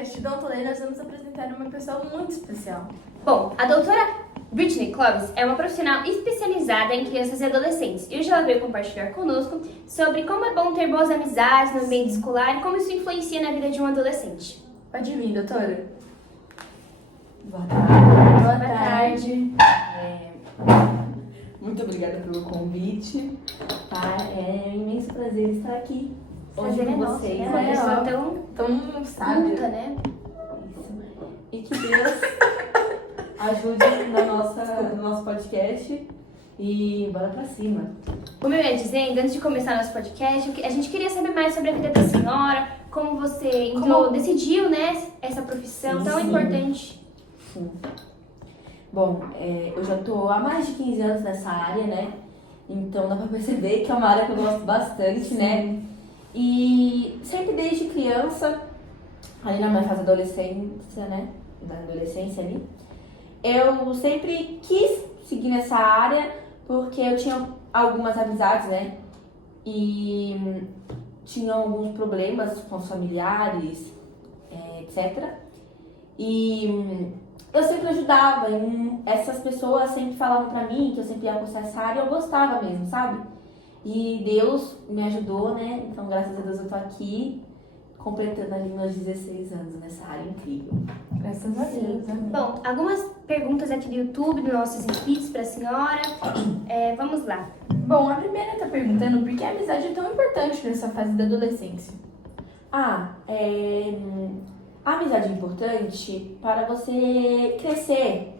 podcast Don't Lay, nós vamos apresentar uma pessoa muito especial. Bom, a doutora Brittany Clovis é uma profissional especializada em crianças e adolescentes e hoje ela veio compartilhar conosco sobre como é bom ter boas amizades no ambiente escolar e como isso influencia na vida de um adolescente. Pode vir, doutora. Boa tarde. Boa tarde. Muito obrigada pelo convite. Tá? É um imenso prazer estar aqui hoje Prazer com é nosso, vocês. né? Uma pessoa Tão sábia. culta, né? Isso. E que Deus ajude no nosso podcast. E bora pra cima. Como eu ia dizendo, antes de começar nosso podcast, a gente queria saber mais sobre a vida da senhora, como você decidiu, né, essa profissão tão importante. Sim. Bom, eu já tô há mais de 15 anos nessa área, né? Então dá pra perceber que é uma área que eu gosto bastante, né? E sempre desde criança, ali na minha fase adolescência, né? Da adolescência ali, eu sempre quis seguir nessa área porque eu tinha algumas amizades, né? E tinha alguns problemas com os familiares, etc. E eu sempre ajudava, e essas pessoas sempre falavam pra mim que eu sempre ia cursar essa área e eu gostava mesmo, sabe? E Deus me ajudou, né? Então, graças a Deus, eu tô aqui, completando ali meus 16 anos nessa área incrível. Graças a Deus, né? Bom, algumas perguntas aqui do YouTube, dos nossos inscritos para a senhora. Vamos lá. Bom, a primeira tá perguntando por que a amizade é tão importante nessa fase da adolescência. A amizade é importante para você crescer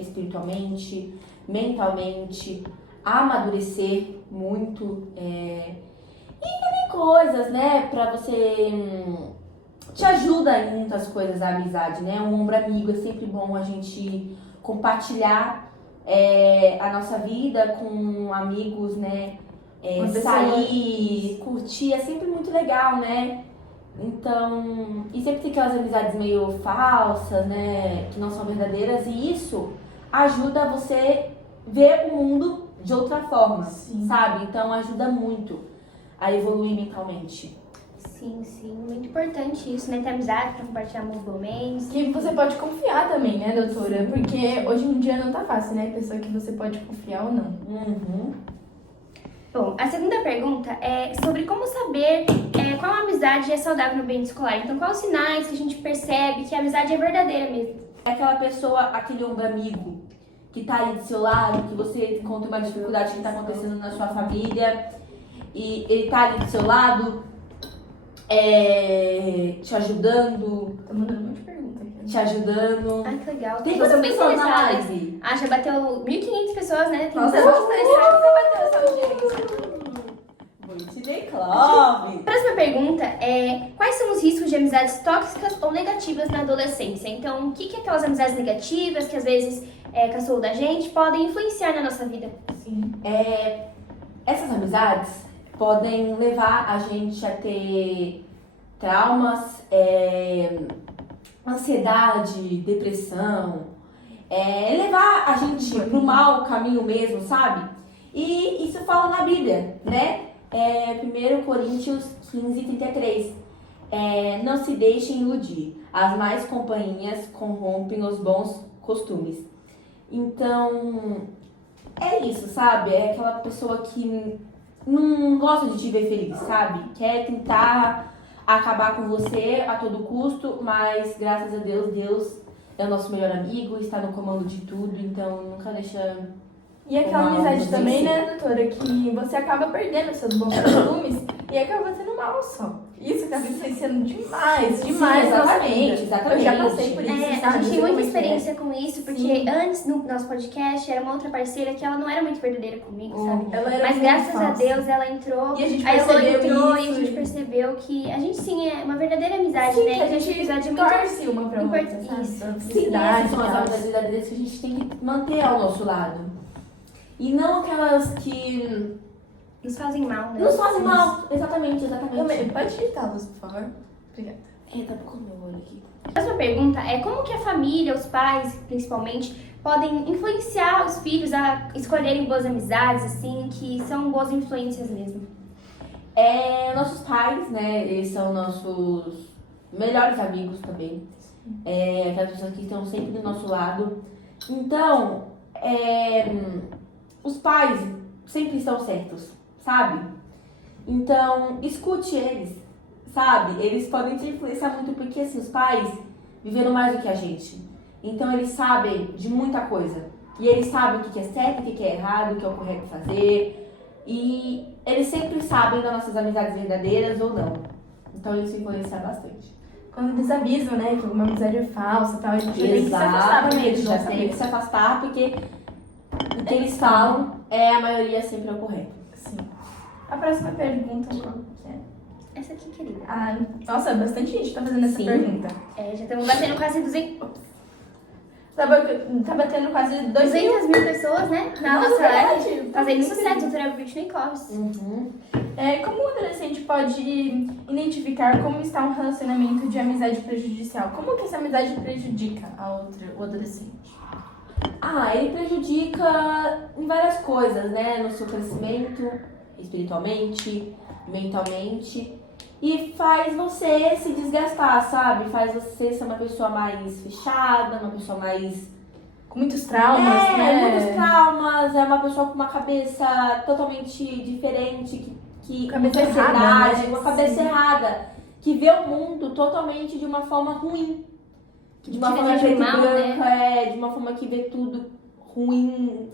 espiritualmente, mentalmente, amadurecer muito e também coisas, né, para você te ajuda em muitas coisas a amizade, né? Um ombro amigo é sempre bom a gente compartilhar a nossa vida com amigos, né? Sair, curtir, é sempre muito legal, né? Então, e sempre tem aquelas amizades meio falsas, né? Que não são verdadeiras, e isso ajuda você ver o mundo de outra forma, sabe? Então, ajuda muito a evoluir mentalmente. Sim, muito importante isso, né? Ter amizade para compartilhar bons momentos. Que você pode confiar também, né, doutora? Porque hoje em dia não tá fácil, né? Pessoa que você pode confiar ou não. Bom, a segunda pergunta é sobre como saber qual amizade é saudável no ambiente escolar. Então, quais os sinais que a gente percebe que a amizade é verdadeira mesmo? É aquela pessoa, aquele ombro amigo que tá aí do seu lado, que você encontra uma dificuldade que tá acontecendo na sua família e ele tá ali do seu lado, te ajudando, Tô mandando um monte de pergunta aqui. te ajudando. Ai, que legal. Tem pessoas quantas bem pessoas na interessadas. live? Já bateu 1.500 pessoas, né? Tem Nossa, muita eu gente. gostei. Você bateu essa audiência. Brittany Clovis. Próxima pergunta é: quais são os riscos de amizades tóxicas ou negativas na adolescência? Então, o que aquelas amizades negativas que às vezes caçou da gente podem influenciar na nossa vida? Sim. Essas amizades podem levar a gente a ter traumas, ansiedade, depressão, levar a gente pro mau caminho mesmo, sabe? E isso fala na Bíblia, né? 1 Coríntios 15:33. Não se deixem iludir, as más companhias corrompem os bons costumes. Então, é isso, sabe? É aquela pessoa que não gosta de te ver feliz, sabe? Quer tentar acabar com você a todo custo, mas graças a Deus, Deus é o nosso melhor amigo, está no comando de tudo, então nunca deixa. E aquela amizade também, né, doutora, que você acaba perdendo seus bons costumes e acaba sendo mal só. Isso acaba influenciando demais Exatamente, na nossa vida. exatamente. Eu já passei por isso, A sabe? gente tem Sei muita como é que é. experiência com isso, porque antes no nosso podcast era uma outra parceira que ela não era muito verdadeira comigo, sabe? Ela era Mas muito graças a falsa. Deus ela entrou, E a gente aí ela percebeu entrou isso, e a gente e- percebeu que a gente sim é uma verdadeira amizade, Sim, né? que a Que gente episódio é muito torce uma pra outra, importante. sabe? Isso. Da Sim, felicidade, essas são as tal. amizades verdadeiras que a gente tem que manter ao nosso lado. E não aquelas que Nos fazem mal, né? nos fazem mal. Exatamente. Pode digitá-los, por favor. Obrigada. Tá com o meu olho aqui. A próxima pergunta é como que a família, os pais, principalmente, podem influenciar os filhos a escolherem boas amizades, assim, que são boas influências mesmo. Nossos pais, né, eles são nossos melhores amigos também. Aquelas pessoas que estão sempre do nosso lado. Então, os pais sempre estão certos, sabe? Então, escute eles, sabe? Eles podem te influenciar muito, porque assim, os pais viveram mais do que a gente. Então, eles sabem de muita coisa. E eles sabem o que é certo, o que é errado, o que é o correto fazer. E eles sempre sabem das nossas amizades verdadeiras ou não. Então, isso influencia bastante. Quando eles avisam, né, que uma amizade é falsa e tal, a gente tem que se afastar primeiro, Exatamente, já tem que se afastar, porque o que eles falam a maioria sempre é o correto. Sim. A próxima pergunta, qual que é? Essa aqui, querida. Nossa, bastante gente tá fazendo essa Sim. pergunta. Já estamos batendo quase 200 Tá batendo quase 200 mil pessoas, né? Na nossa verdade. live. Fazendo sucesso, doutora Britney Clóvis. Como um adolescente pode identificar como está um relacionamento de amizade prejudicial? Como que essa amizade prejudica o adolescente? Ele prejudica em várias coisas, né? No seu crescimento, espiritualmente, mentalmente. E faz você se desgastar, sabe? Faz você ser uma pessoa mais fechada, uma pessoa mais... Com muitos traumas, né? muitos traumas. É uma pessoa com uma cabeça totalmente diferente, Cabeça muita errada, ansiedade, né? uma cabeça Sim. errada. Que vê o mundo totalmente de uma forma ruim. De uma forma deseja preta e mal, branca, de uma forma que vê tudo ruim.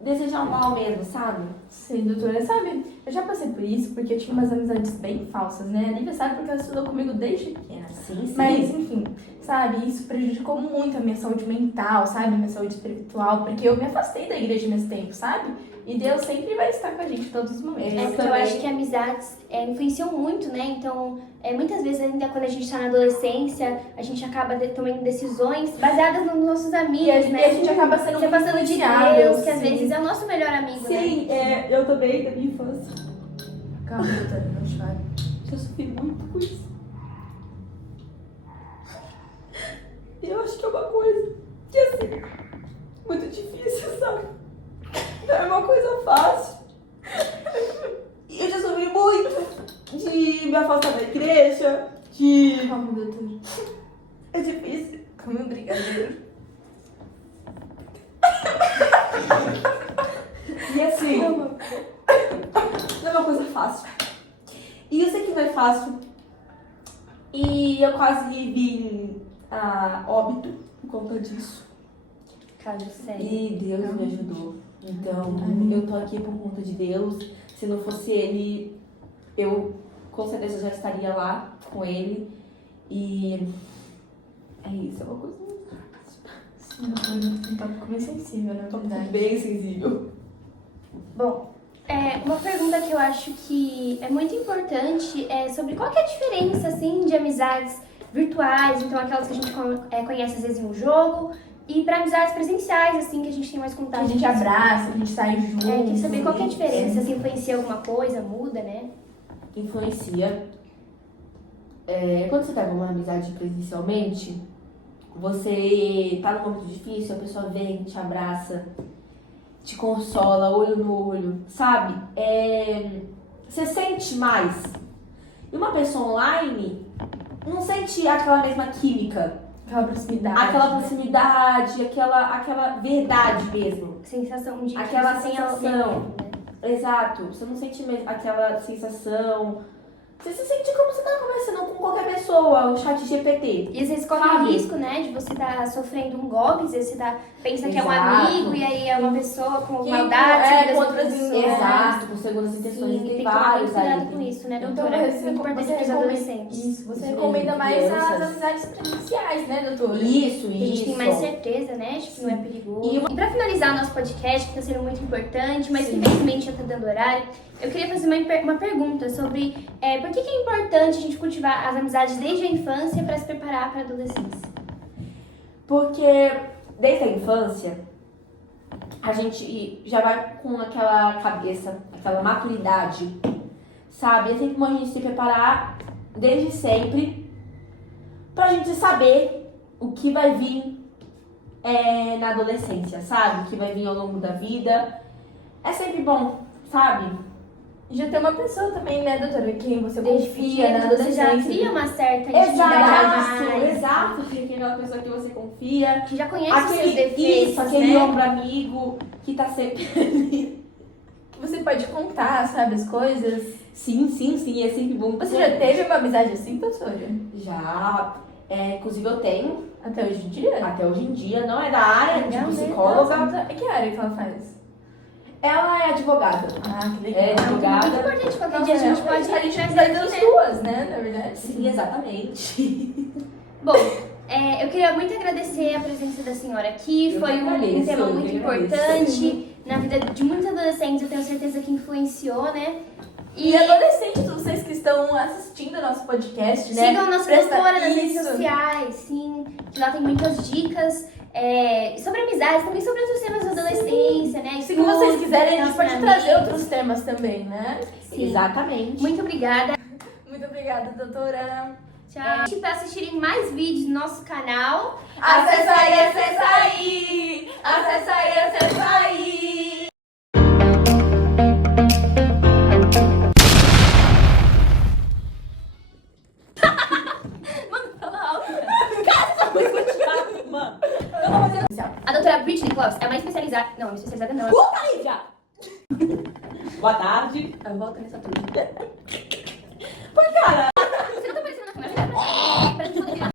Deseja o mal mesmo, sabe? Sim, doutora, sabe, eu já passei por isso, porque eu tinha umas amizades bem falsas, né? A Lívia sabe porque ela estudou comigo desde pequena. Sim. Mas, enfim, sabe, isso prejudicou muito a minha saúde mental, sabe? A minha saúde espiritual, porque eu me afastei da igreja nesse tempo, sabe? E Deus sempre vai estar com a gente em todos os momentos. Porque eu acho que amizades influenciam muito, né? Então, muitas vezes, ainda quando a gente tá na adolescência, a gente acaba tomando decisões baseadas nos nossos amigos, né? E a gente acaba sendo se afastando de influenciável, Deus, que às sim. vezes é o nosso melhor amigo, Sim, né? eu também, da minha infância. Calma, doutora, não chore. Eu sofri muito com isso. E eu acho que é uma coisa que, assim, muito difícil, sabe? Não é uma coisa fácil. E eu já sofri muito de me afastar da igreja, Calma, doutora. É difícil. Come um brigadeiro. E assim, não é uma coisa fácil. E eu sei que não é fácil. E eu quase vim a óbito por conta disso. Caso sério. E Deus me ajudou. Então, eu tô aqui por conta de Deus. Se não fosse Ele, eu com certeza já estaria lá com Ele. E é isso, é uma coisa muito fácil. Sim, doutora, um tópico bem sensível, na verdade. Bem sensível. Bom, uma pergunta que eu acho que é muito importante é sobre qual que é a diferença, assim, de amizades virtuais, então aquelas que a gente conhece às vezes em um jogo, e para amizades presenciais, assim, que a gente tem mais Que contato. a gente abraça, a gente sai junto. Quer saber qual que é a diferença, se influencia alguma coisa, muda, né? Influencia. Quando você tá com uma amizade presencialmente, você tá num momento difícil, a pessoa vem, te abraça, te consola, olho no olho, sabe? Você sente mais. E uma pessoa online não sente aquela mesma química, Aquela proximidade. aquela proximidade, aquela verdade mesmo. Sensação de que Aquela você tem sensação. alguém, né? Exato, você não sente mesmo aquela sensação. Você se sente como você tá conversando com qualquer pessoa, o chat GPT. E às vezes corre o Sabe? risco, né, de você estar sofrendo um golpe, às vezes você pensa que é um Exato. amigo e aí é uma pessoa com Que maldade, com das outras pessoas. intenções. Exato, com segundas intenções, Sim, tem tem que tomar muito vários cuidado aí. com isso, né, Então doutora? você, Muito importante para os recomenda, adolescentes. isso, você Isso recomenda mesmo, mais as crianças. amizades presenciais, né, doutora? Isso, Que a gente tem mais certeza, né, de que não é perigoso. E pra finalizar o nosso podcast, que tá sendo muito importante, mas que infelizmente já tá dando horário, eu queria fazer uma pergunta sobre por que é importante a gente cultivar as amizades desde a infância para se preparar para a adolescência. Porque desde a infância, a gente já vai com aquela cabeça, aquela maturidade, sabe? É sempre bom a gente se preparar desde sempre pra gente saber o que vai vir na adolescência, sabe? O que vai vir ao longo da vida. É sempre bom, sabe? Já tem uma pessoa também, né, doutora, quem você Desde confia na pequeno, você já adolescência. cria uma certa intimidade. Exato. Tem aquela pessoa que você confia. Que já conhece os seus defeitos, Isso, aquele né? ombro amigo que tá sempre ali. Você pode contar, sabe, as coisas. Sim, é sempre bom. Você já teve uma amizade assim, doutora? Já. Inclusive eu tenho, Até hoje em dia? até hoje em dia, não é da área de Legal, né? psicóloga. Nossa, que área que ela faz? Ela é advogada. Ah, que legal. É Muito advogada. importante, qualquer Nossa, dia a gente pode a gente trazer vai aqui, das né? duas, né, na verdade. Sim, exatamente. Bom, eu queria muito agradecer a presença da senhora aqui. Eu Foi que um agradeço, tema eu muito que agradeço. importante na vida de muitos adolescentes. Eu tenho certeza que influenciou, né? E adolescentes, vocês que estão assistindo ao nosso podcast, né? Sigam a nossa Presta- doutora nas redes Isso. sociais, sim. Que lá tem muitas dicas sobre amizades, também sobre outros temas da adolescência, né? Se vocês quiserem, a gente pode trazer relacionamentos. outros temas também, né? Sim. Exatamente. Muito obrigada. Muito obrigada, doutora. Tchau. Para assistirem mais vídeos no nosso canal. Acessa aí, acessa aí! Acessa aí, acessa aí! Mano, fala alto. Mano. A doutora Britney Cloves é uma especializada. Não, uma especializada não. Puta aí, já! Boa tarde. Eu volto nessa turma. Por cara. Você não tá aparecendo na câmera.